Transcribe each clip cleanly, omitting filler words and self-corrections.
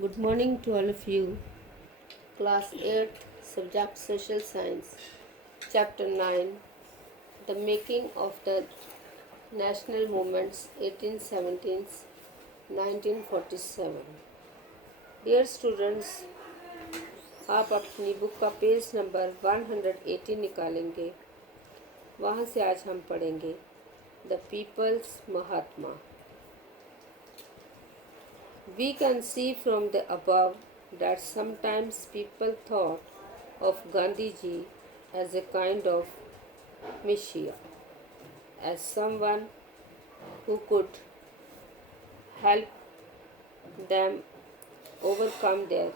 Good morning to all of you. Class 8, Subject Social Science, Chapter 9, The Making of the National Movements 1817 1947. Dear students, आप अपनी book का page number 180 निकालेंगे। वहाँ से आज हम पढ़ेंगे the people's Mahatma. We can see from the above that sometimes people thought of Gandhiji as a kind of messiah, as someone who could help them overcome their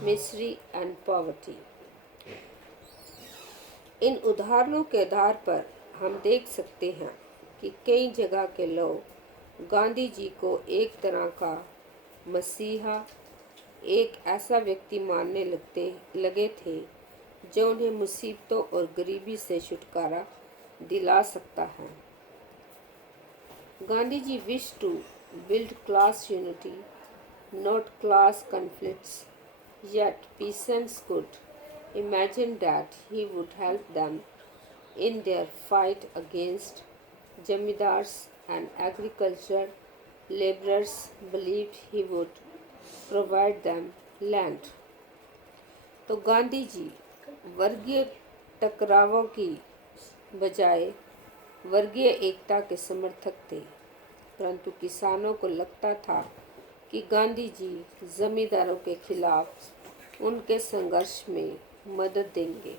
misery and poverty. इन उदाहरणों के आधार पर हम देख सकते हैं कि कई जगह के लोग गांधी जी को एक तरह का मसीहा, एक ऐसा व्यक्ति मानने लगे थे जो उन्हें मुसीबतों और गरीबी से छुटकारा दिला सकता है। Gandhi ji wish to build class unity, not class conflicts, yet peasants could imagine that he would help them in their fight against zamindars, and agriculture laborers believed he would provide them land. तो गांधी जी वर्गीय टकरावों की बजाय वर्गीय एकता के समर्थक थे, परंतु किसानों को लगता था कि गांधी जी जमींदारों के खिलाफ उनके संघर्ष में मदद देंगे।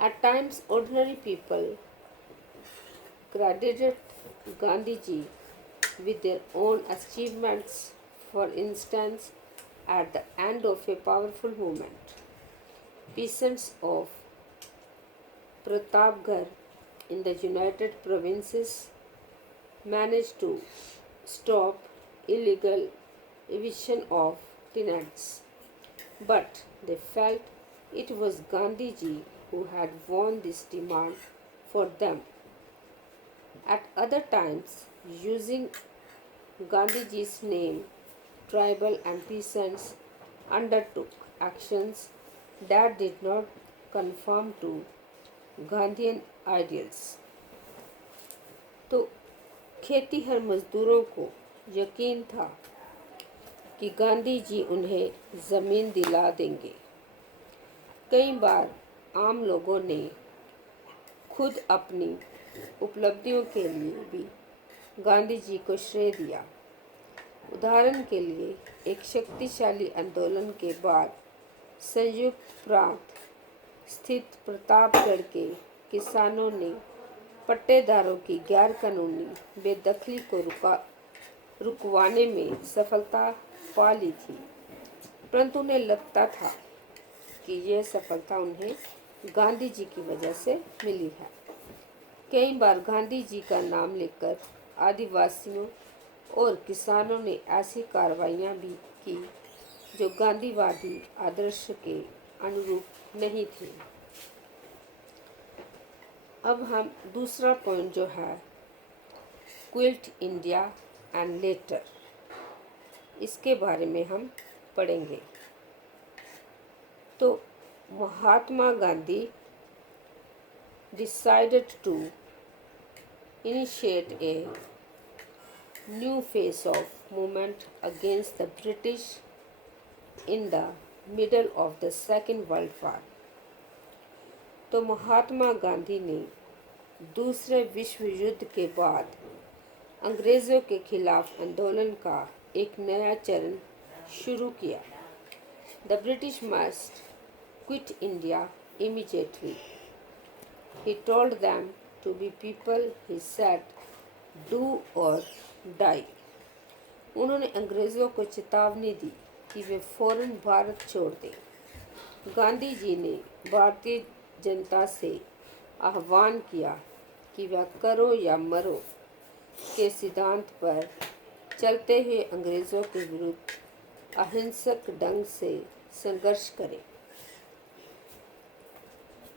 At times, ordinary people credited Gandhi ji with their own achievements. For instance, at the end of a powerful movement, peasants of Pratapgarh in the United Provinces managed to stop illegal eviction of tenants, but they felt it was Gandhi ji who had won this demand for them. At other times, using Gandhi ji's name, tribal and peasants undertook actions that did not conform to Gandhian ideals. तो खेतीहर मजदूरों को यकीन था कि गांधी जी उन्हें ज़मीन दिला देंगे। कई बार आम लोगों ने खुद अपनी उपलब्धियों के लिए भी गांधी जी को श्रेय दिया। उदाहरण के लिए एक शक्तिशाली आंदोलन के बाद संयुक्त प्रांत स्थित प्रतापगढ़ के किसानों ने पट्टेदारों की गैर कानूनी बेदखली को रुकवाने में सफलता पा ली थी, परंतु उन्हें लगता था कि यह सफलता उन्हें गांधी जी की वजह से मिली है। कई बार गांधी जी का नाम लेकर आदिवासियों और किसानों ने ऐसी कार्रवाइयाँ भी की जो गांधीवादी आदर्श के अनुरूप नहीं थी। अब हम दूसरा पॉइंट जो है क्विल्ट इंडिया एंड लेटर, इसके बारे में हम पढ़ेंगे। तो Mahatma Gandhi decided to initiate a new phase of movement against the British in the middle of the Second World War. तो महात्मा गांधी ने दूसरे विश्व युद्ध के बाद अंग्रेज़ों के खिलाफ आंदोलन का एक नया चरण शुरू किया। The British must quit India immediately. He told them to be people, he said, do or die. उन्होंने अंग्रेज़ों को चेतावनी दी कि वे फौरन भारत छोड़ दें। गांधी जी ने भारतीय जनता से आह्वान किया कि वह करो या मरो के सिद्धांत पर चलते हुए अंग्रेज़ों के विरुद्ध अहिंसक ढंग से संघर्ष करें।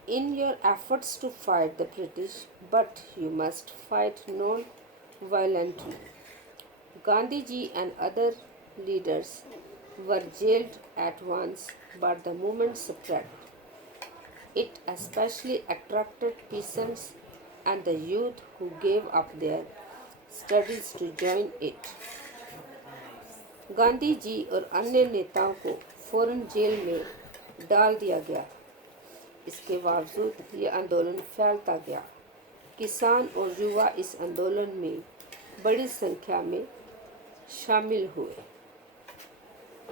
In your efforts to fight the British, but you must fight non-violently. Gandhi ji and other leaders were jailed at once, but the movement spread. It especially attracted peasants and the youth who gave up their studies to join it. Gandhi ji और अन्य नेताओं को फौरन jail में डाल दिया गया। इसके बावजूद ये आंदोलन फैलता गया। किसान और युवा इस आंदोलन में बड़ी संख्या में शामिल हुए।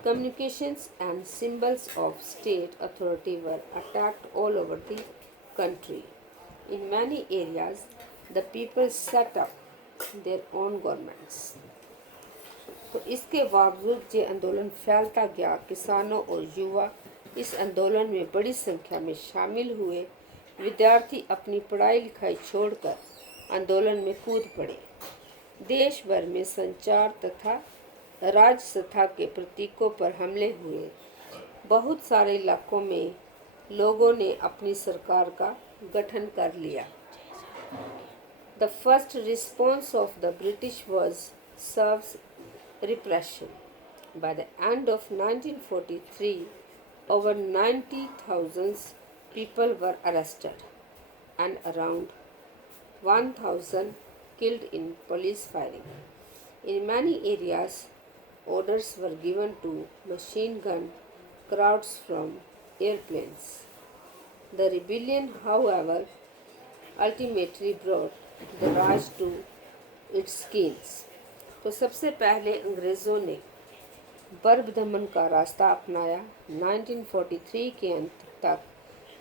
Communications and symbols of state authority were attacked all over the country. In many areas, the people set up their own governments. तो इसके बावजूद ये आंदोलन फैलता गया। किसानों और युवा इस आंदोलन में बड़ी संख्या में शामिल हुए। विद्यार्थी अपनी पढ़ाई लिखाई छोड़कर आंदोलन में कूद पड़े। देश भर में संचार तथा राजसत्ता के प्रतीकों पर हमले हुए। बहुत सारे इलाकों में लोगों ने अपनी सरकार का गठन कर लिया। The first response of the British was severe repression. By the end of 1943, over 90,000 people were arrested and around 1,000 killed in police firing. In many areas, orders were given to machine gun crowds from airplanes. The rebellion, however, ultimately brought the Raj to its knees. तो सबसे पहले अंग्रेज़ों ने verb दमन का रास्ता अपनाया। 1943 के अंत तक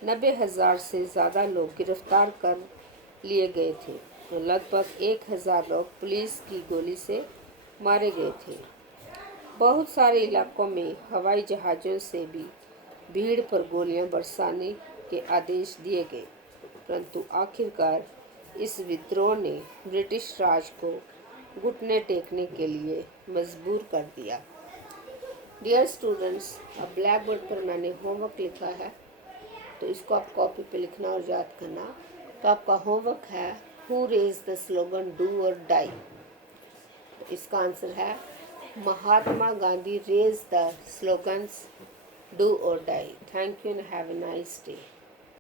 90,000 से ज़्यादा लोग गिरफ्तार कर लिए गए थे। तो लगभग 1,000 लोग पुलिस की गोली से मारे गए थे। बहुत सारे इलाकों में हवाई जहाज़ों से भी भीड़ पर गोलियां बरसाने के आदेश दिए गए, परंतु आखिरकार इस विद्रोह ने ब्रिटिश राज को घुटने टेकने के लिए मजबूर कर दिया। डियर स्टूडेंट्स, अब ब्लैक बोर्ड पर मैंने होमवर्क लिखा है, तो इसको आप कॉपी पे लिखना और याद करना। तो आपका होमवर्क है who raise the slogan do or die. तो इसका आंसर है Mahatma Gandhi raise the slogans do or die. Thank you and have a nice day.